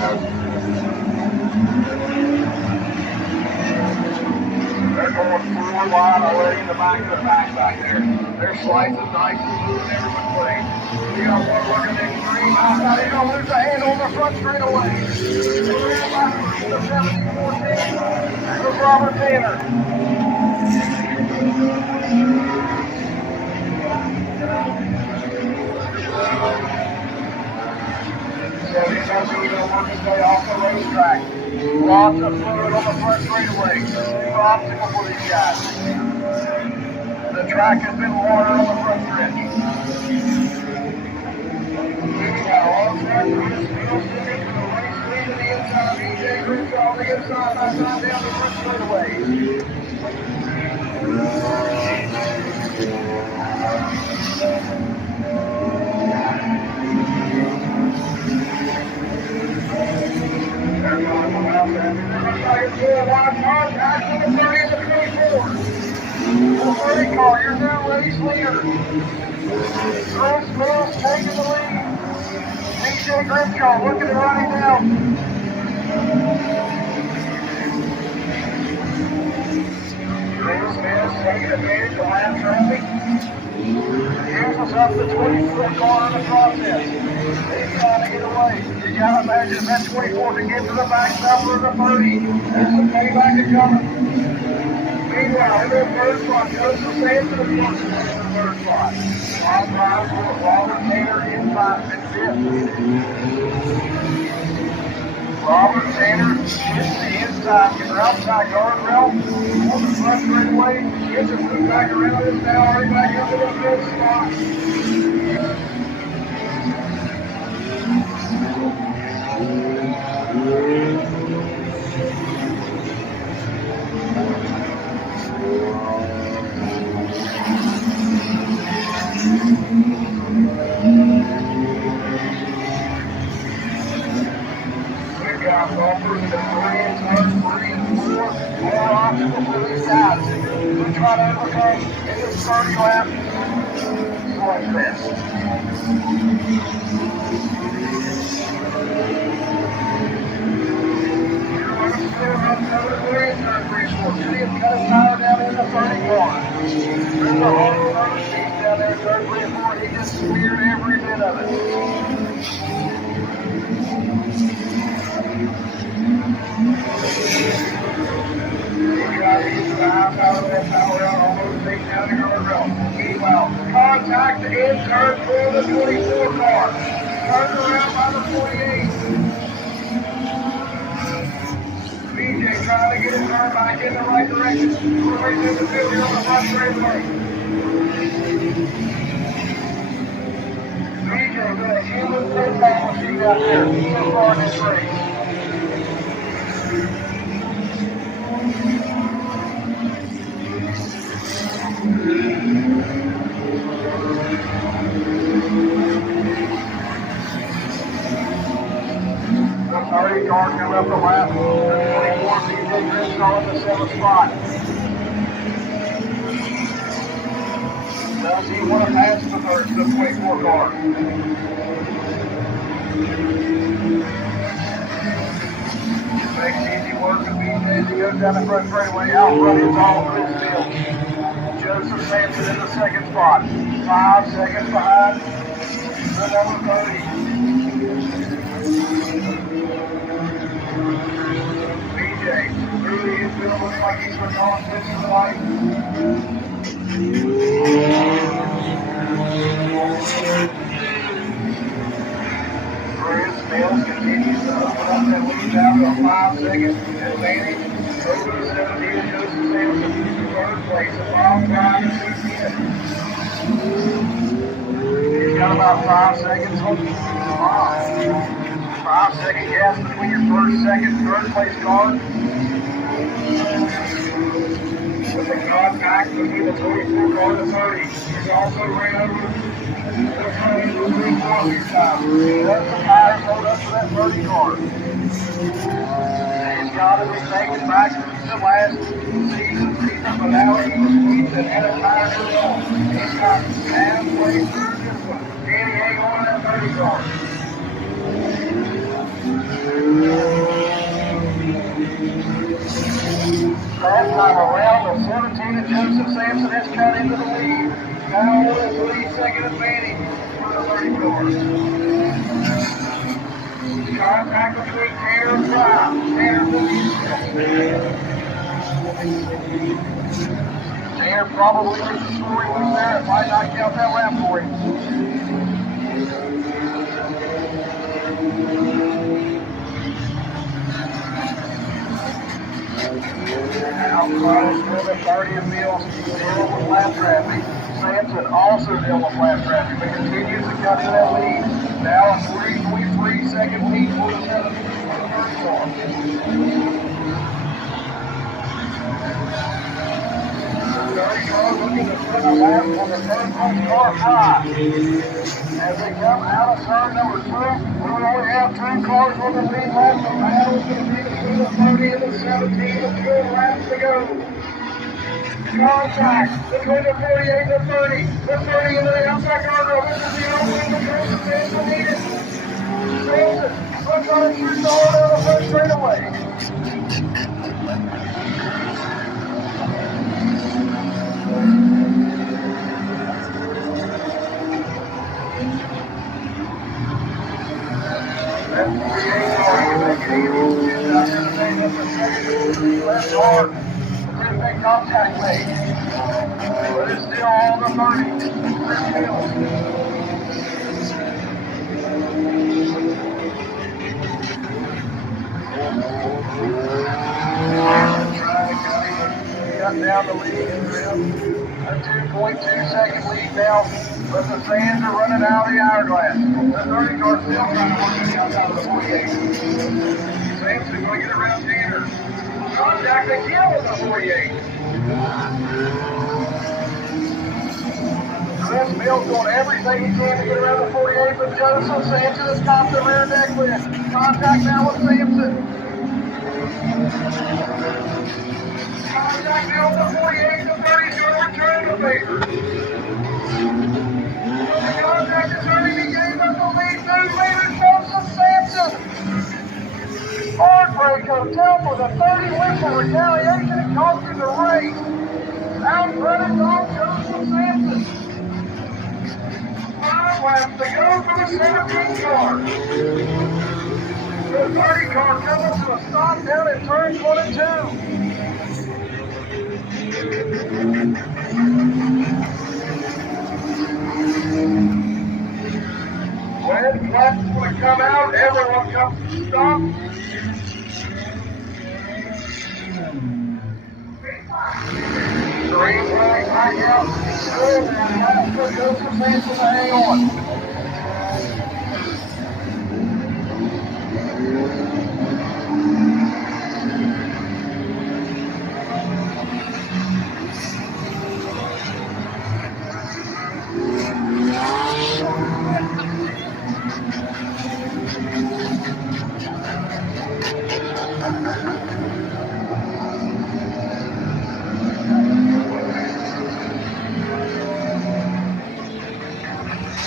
They're going 4 wide already in the back of the pack back there. They're slicing nice and smooth and everyone's playing. We got one working extreme outside. They're going to lose the handle on the front straightaway. The 70-14. There's Robert Tanner. Yeah, these guys are going to work his way off the racetrack. Lots of fluid on the front straightaway. Big obstacle for these guys. The track has been watered on the front stretch. Moving out on track, Chris Fields looking for the race lead to the inside. EJ Grimshaw on the inside, back down the front straightaway. They're going to come out there. They're going to try to pull a wide contact on the 30 and the 24. The 30 car, your new race leader. Chris Mills taking the lead. EJ Grimshaw looking to run him down. Chris Mills taking advantage of lap traffic. Here's us up the 24 car in the process. He's trying to get away. You gotta imagine that 24 to get to the back number of the 30. There's some payback to coming. Meanwhile, in the third spot, Joseph Sampson in the third spot. Top five for Robert Tanner in fifth. Robert Tanner hits the inside, outside guardrail, on the front straightaway, gets it moved back around, is now already back up to the fifth spot. We've got bumpers to 3 and 3 and 4. More obstacles for these guys. We try to overcome in this 30 lap slug fest. You're going to still run another 3 and 3 and 4. See him cut his tire down in the 30 car. There's a whole other sheet down there in 3 and 4. He just smeared every bit of it. Try to get to the high power of that power out, almost takes down the guardrail. Meanwhile, contact the insert for the 24 car. Turned around by the 48. BJ trying to get his car back in the right direction. Right in the field here on the front straightaway. BJ got a human football machine out there so far in this race. The 30 car coming up the lap. The 24 BJ Grimshaw in the 7th spot. Does he want to pass the 24 car? Makes easy work of BJ as he goes down the front straightaway. Out front is all Chris Fields. Joseph Sampson in the 2nd spot. 5 seconds behind the number 30. BJ through the infield, looks like he's been calling pitch to the light. Chris Mills continues to open up that lead down to a 5-second advantage over the 70 and Joseph Sampson. Third place, a 5-5 and 2 He's got about 5 seconds on the 5-second gap between your third place car. With the contact between the 24 car and the 30. He's also ran over the front of the 3-4 this time. That's the tires hold up for that 30 car. He's got to be taken back to last season, but now he was weak and had a tire to go. He's got halfway through this one. Danny hang on that 30 car. 17 and Joseph Sampson has cut into the lead. Now a 3-second advantage for the 30 car. Contact between Tanner and Fry. Tanner's in the Tanner probably gets the scoring loose there. It might not count that lap for him. Now close to the 30 of Mills, dealing with lap traffic. Sampson also dealing with lap traffic, but continues to cut in that lead. Now a 3.3-second lead for the 30 car. The 30 car looking to put a lap on the third place car high. As they come out of turn number 2, we only have 2 cars with the lead left. The battle is going to be between the 30 and the 17 with 2 laps to go. Contact between the 48 and the 30. The 30 into the outside guardrail. This is the only one that goes to Sampson needed. Sampson looks like he shoots all down the first straightaway. That 48 car is making it out here to make up the second left hard. Pretty big contact made. But it's still on the 30. Chris Mills. Cut down the lead. A 2.2-second lead now, but the fans are running out of the hourglass. The 30 car still trying to work it outside of the 48. Sampson going to get around Tanner. Contact again with the 48. Chris Mills doing everything he can to get around the 48, but Joseph Sampson has topped the rear deck with. Contact now with Sampson. Contact now with the 48, the 30's going to return the favor. The contact is turning, he gave up the lead, 2 leaders, Joseph Sampson. Heartbreak Hotel for the 30 wins for retaliation and cost him the race. Out running dog Joseph Sampson. 5 laps to go for the 17 car. The 30 car coming to a stop down at turn 22. When flaps will come out, everyone comes to stop. Green flag back out. Good, and last one goes for Sampson to hang on.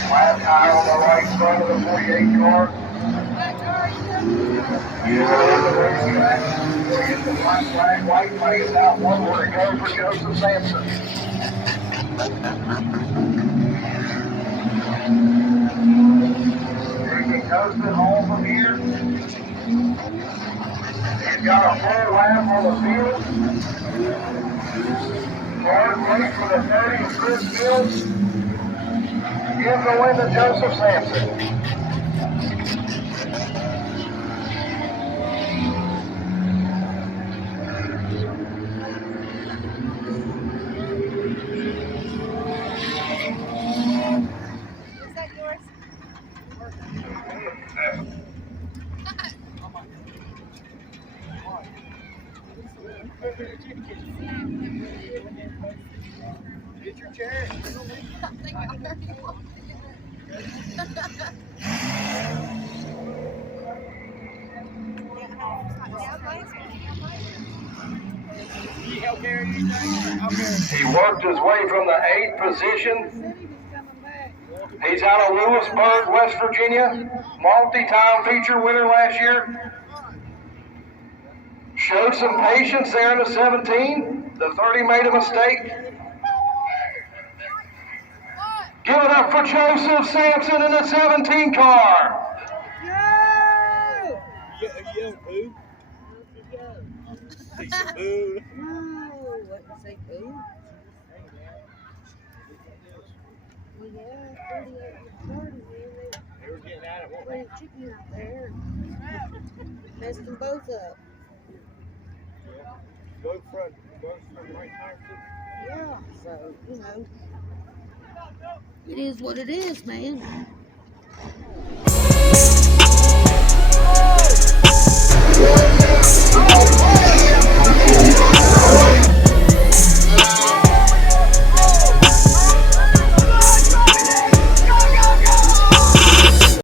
Flat tire on the right front of the 48 car. Get the black flag, white flag is out. 1 more to go for Joseph Sampson. He can coast it home from here. He's got a full lap on the field. Hard place for the 30 of Chris Mills. Gives the win to Joseph Sampson. Is that yours? Get your chair. He worked his way from the 8th position. He's out of Lewisburg, West Virginia. Multi-time feature winner last year. Showed some patience there in the 17. The 30 made a mistake. Give it up for Joseph Sampson in the 17 car. Yeah, boo. He said boo. No, what you say, boo? Well, yeah, 38 and 30, man. They were getting at it. They playing chicken out there. Messed them both up. Both front right tires. Yeah, so, you know. It is what it is, man.